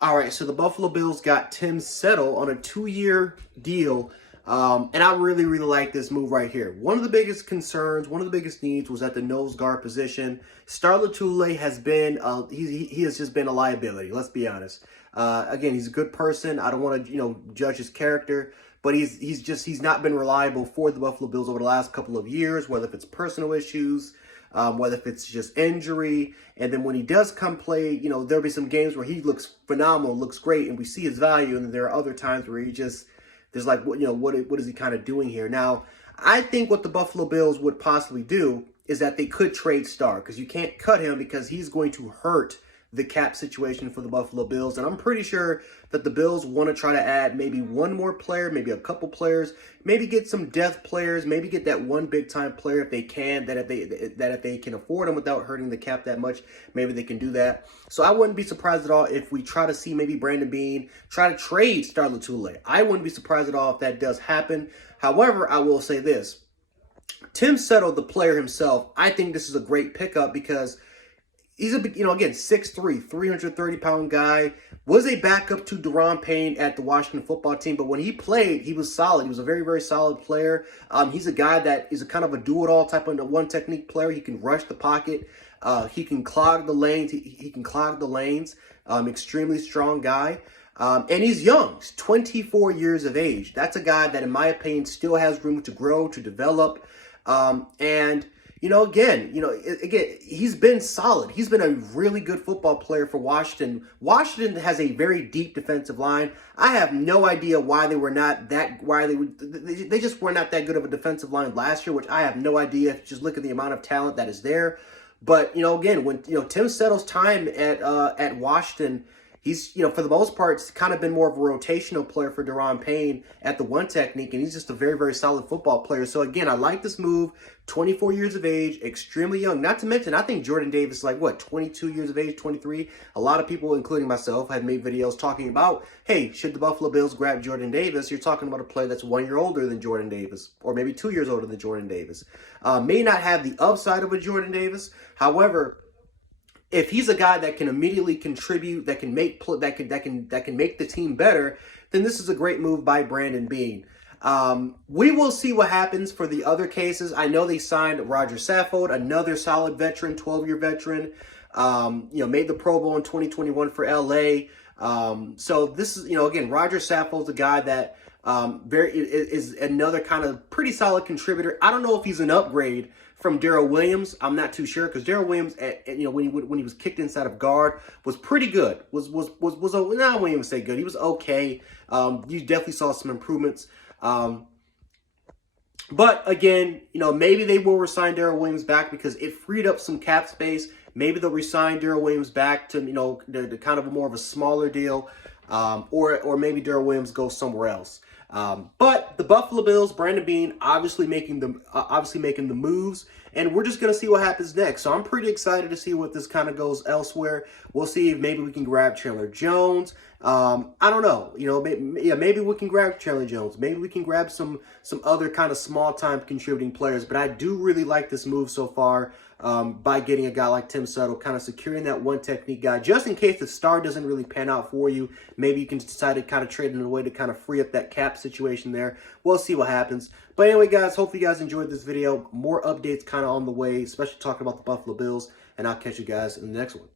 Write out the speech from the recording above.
All right, so the Buffalo Bills got Tim Settle on a 2-year deal, and I really, really like this move right here. One of the biggest concerns, one of the biggest needs was at the nose guard position. Star Lotulelei has been, he has just been a liability. Let's be honest. Again, he's a good person. I don't want to, judge his character, but he's not been reliable for the Buffalo Bills over the last couple of years, whether if it's personal issues, whether if it's just injury. And then when he does come play, there'll be some games where he looks phenomenal, looks great, and we see his value. And then there are other times where there's like, what is he kind of doing here? Now, I think what the Buffalo Bills would possibly do is that they could trade Star, because you can't cut him because he's going to hurt the cap situation for the Buffalo Bills. And I'm pretty sure that the Bills want to try to add maybe one more player, maybe a couple players, maybe get some depth players, maybe get that one big time player if they can, that if they can afford them without hurting the cap that much, maybe they can do that. So I wouldn't be surprised at all if we try to see maybe Brandon Beane try to trade Star Lotulelei. I wouldn't be surprised at all if that does happen. However, I will say this. Tim Settle, the player himself, I think this is a great pickup because he's again, 6'3", 330-pound guy, was a backup to Daron Payne at the Washington football team. But when he played, he was solid. He was a very, very solid player. He's a guy that is a kind of a do-it-all type of one-technique player. He can rush the pocket. He can clog the lanes. He can clog the lanes. Extremely strong guy. And he's young. He's 24 years of age. That's a guy that, in my opinion, still has room to grow, to develop. Again, he's been solid. He's been a really good football player for Washington. Washington has a very deep defensive line. I have no idea why they were not that, they just were not that good of a defensive line last year, which I have no idea. Just look at the amount of talent that is there. But, again, when, Tim Settle's time at Washington, he's, for the most part, it's kind of been more of a rotational player for Daron Payne at the one technique, and he's just a very, very solid football player. So, again, I like this move. 24 years of age, extremely young. Not to mention, I think Jordan Davis is 22 years of age, 23. A lot of people, including myself, have made videos talking about, hey, should the Buffalo Bills grab Jordan Davis? You're talking about a player that's 1 year older than Jordan Davis, or maybe 2 years older than Jordan Davis. May not have the upside of a Jordan Davis. However, if he's a guy that can immediately contribute, that can make the team better, then this is a great move by Brandon Beane. We will see what happens for the other cases. I know they signed Roger Saffold, another solid veteran, 12-year veteran. Made the Pro Bowl in 2021 for LA. So this is, again, Roger Saffold's a guy that is another kind of pretty solid contributor. I don't know if he's an upgrade from Daryl Williams. I'm not too sure, because Daryl Williams, when he was kicked inside of guard, was pretty good. I wouldn't even say good. He was okay. You definitely saw some improvements. But again, maybe they will resign Daryl Williams back because it freed up some cap space. Maybe they'll resign Daryl Williams back to, the kind of more of a smaller deal. Or maybe Daryl Williams goes somewhere else. But the Buffalo Bills, Brandon Beane, obviously making the moves, and we're just going to see what happens next. So I'm pretty excited to see what this kind of goes elsewhere. We'll see if maybe we can grab Chandler Jones. I don't know. Maybe we can grab Chandler Jones. Maybe we can grab some other kind of small-time contributing players. But I do really like this move so far, by getting a guy like Tim Settle, kind of securing that one technique guy, just in case the star doesn't really pan out for you. Maybe you can decide to kind of trade in a way to kind of free up that cap situation there. We'll see what happens. But anyway, guys, hopefully you guys enjoyed this video. More updates kind of on the way, especially talking about the Buffalo Bills, and I'll catch you guys in the next one.